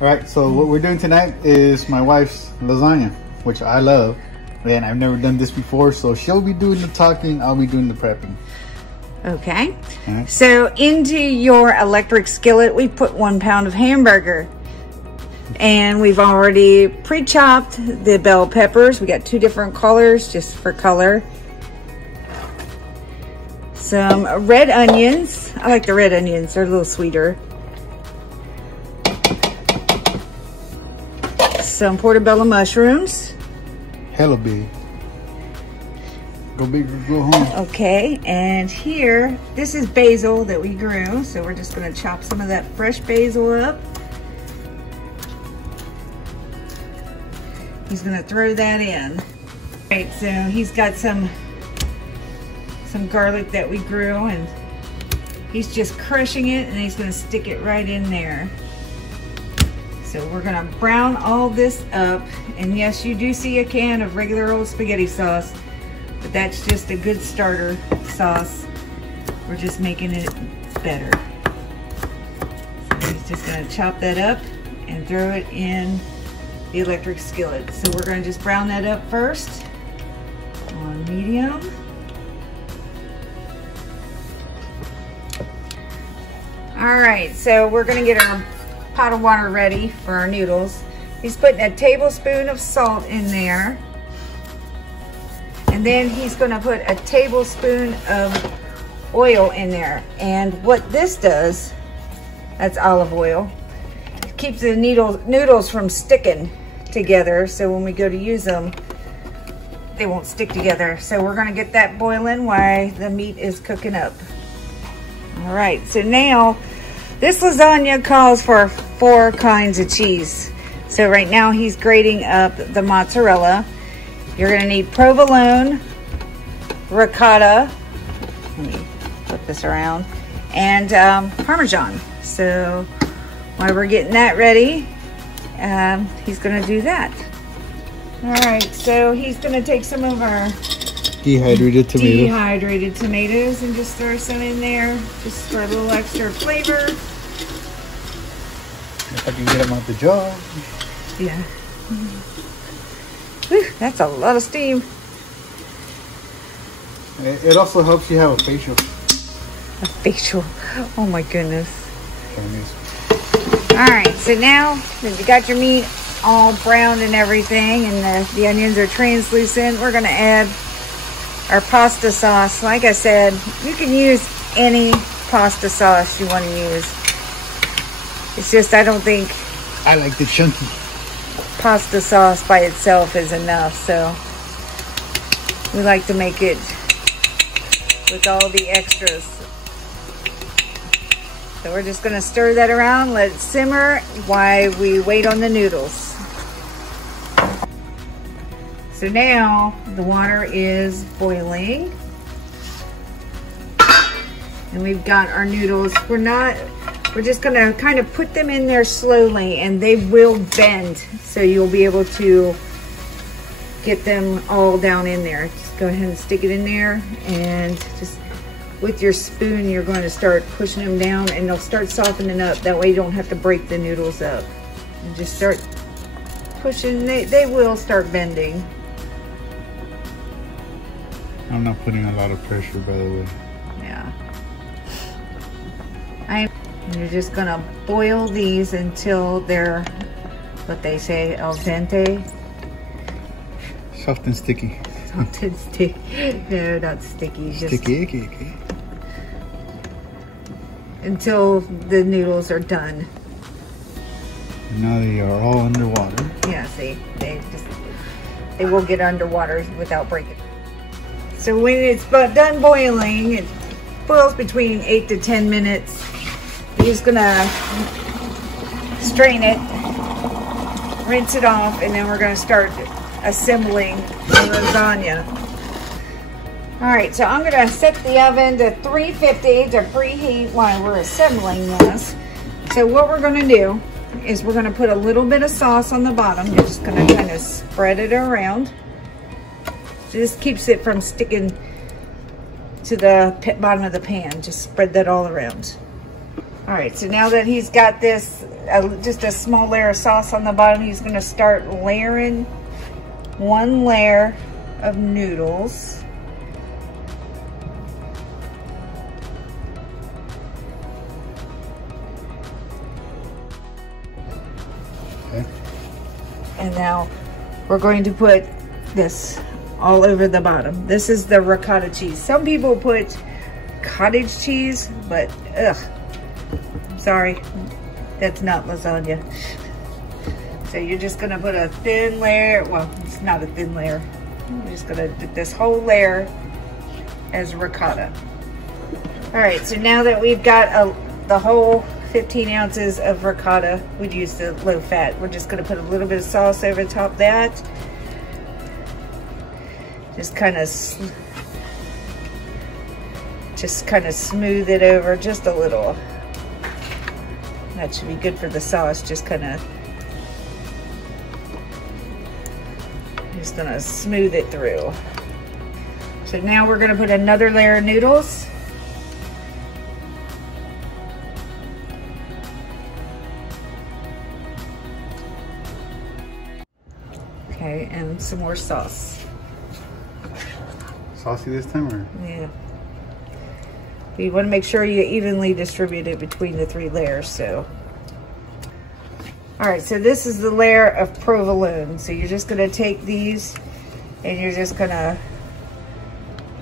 All right, so what we're doing tonight is my wife's lasagna, which I love. And I've never done this before, so she'll be doing the talking, I'll be doing the prepping. Okay. Right. So into your electric skillet, we put 1 pound of hamburger. And we've already pre-chopped the bell peppers. We got 2 different colors, just for color. Some red onions. I like the red onions, they're a little sweeter. Some portobello mushrooms. Hella big. Go big or go home. Okay, and here, this is basil that we grew. So we're just gonna chop some of that fresh basil up. He's gonna throw that in. Right, so he's got some garlic that we grew, and he's just crushing it, and he's gonna stick it right in there. So we're gonna brown all this up, and yes, you do see a can of regular old spaghetti sauce, but that's just a good starter sauce. We're just making it better. So he's just gonna chop that up and throw it in the electric skillet. So we're gonna just brown that up first on medium. All right, so we're gonna get our pot of water ready for our noodles. He's putting a tablespoon of salt in there. And then he's gonna put a tablespoon of oil in there. And what this does, that's olive oil, it keeps the noodles from sticking together. So when we go to use them, they won't stick together. So we're gonna get that boiling while the meat is cooking up. All right, so now this lasagna calls for 4 kinds of cheese. So right now he's grating up the mozzarella. You're gonna need provolone, ricotta, let me flip this around, and Parmesan. So while we're getting that ready, he's gonna do that. All right, so he's gonna take some of our dehydrated tomatoes and just throw some in there, just for a little extra flavor. If I can get them out the jar. Yeah. Whew, that's a lot of steam. It also helps you have a facial. A facial. Oh my goodness. All right, so now that you got your meat all browned and everything, and the onions are translucent, we're gonna add our pasta sauce. Like I said, you can use any pasta sauce you want to use. It's just, I don't think I like the chunky pasta sauce by itself is enough, so we like to make it with all the extras. So we're just gonna stir that around, let it simmer while we wait on the noodles. So now the water is boiling, and we've got our noodles. We're just gonna kind of put them in there slowly, and they will bend, so you'll be able to get them all down in there. Just go ahead and stick it in there, and just with your spoon, you're going to start pushing them down, and they'll start softening up. That way you don't have to break the noodles up. And just start pushing, they will start bending. I'm not putting a lot of pressure, by the way. Yeah. And you're just gonna boil these until they're, what they say, al dente. Soft and sticky. Soft and sticky. No, not sticky. Just sticky. Until the noodles are done. Now they are all underwater. Yeah, see, they will get underwater without breaking. So when it's done boiling, it boils between 8 to 10 minutes. You're just gonna strain it, rinse it off, and then we're gonna start assembling the lasagna. All right, so I'm gonna set the oven to 350 to preheat while we're assembling this. So what we're gonna do is we're gonna put a little bit of sauce on the bottom. You're just gonna kind of spread it around. So this keeps it from sticking to the bottom of the pan. Just spread that all around. All right, so now that he's got this, just a small layer of sauce on the bottom, he's gonna start layering one layer of noodles. Okay. And now we're going to put this all over the bottom. This is the ricotta cheese. Some people put cottage cheese, but ugh. Sorry, that's not lasagna. So you're just gonna put a thin layer, well, it's not a thin layer. I'm just gonna do this whole layer as ricotta. All right, so now that we've got the whole 15 ounces of ricotta, we'd use the low fat. We're just gonna put a little bit of sauce over the top of that. Just kind of smooth it over just a little. That should be good for the sauce. Just gonna smooth it through. So now we're gonna put another layer of noodles. Okay, and some more sauce. Saucy this time, or? Yeah. You want to make sure you evenly distribute it between the 3 layers, so. All right, so this is the layer of provolone. So you're just gonna take these and you're just gonna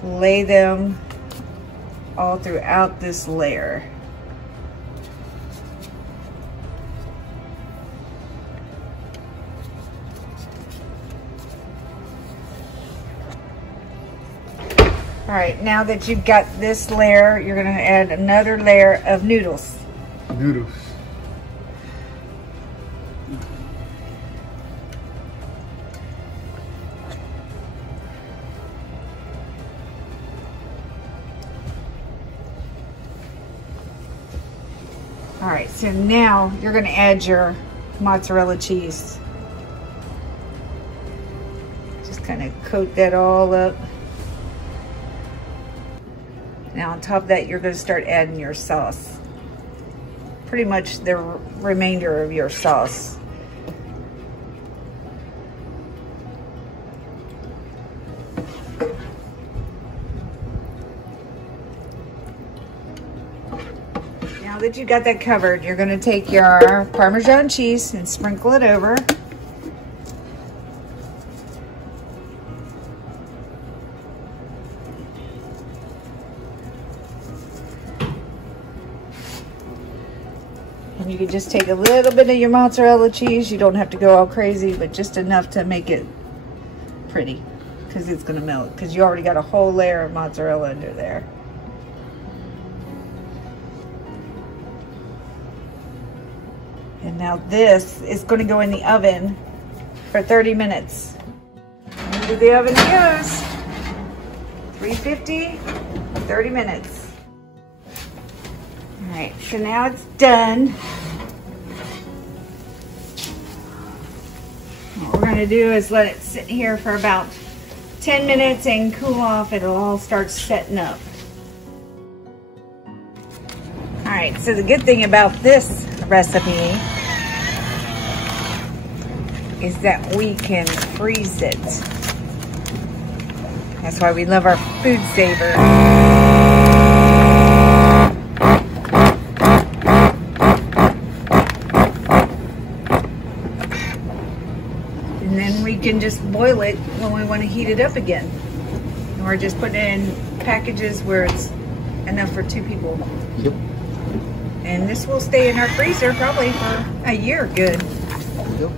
lay them all throughout this layer. All right, now that you've got this layer, you're gonna add another layer of noodles. Noodles. All right, so now you're gonna add your mozzarella cheese. Just kind of coat that all up. Now on top of that, you're gonna start adding your sauce. Pretty much the remainder of your sauce. Now that you got that covered, you're gonna take your Parmesan cheese and sprinkle it over. And you can just take a little bit of your mozzarella cheese. You don't have to go all crazy, but just enough to make it pretty, because it's gonna melt, because you already got a whole layer of mozzarella under there. And now this is gonna go in the oven for 30 minutes. Into the oven it goes. 350, 30 minutes. All right, so now it's done. What we're gonna do is let it sit here for about 10 minutes and cool off. It'll all start setting up. All right, so the good thing about this recipe is that we can freeze it. That's why we love our food saver. And then we can just boil it when we want to heat it up again. And we're just putting it in packages where it's enough for 2 people. Yep. And this will stay in our freezer probably for a year good. Yep.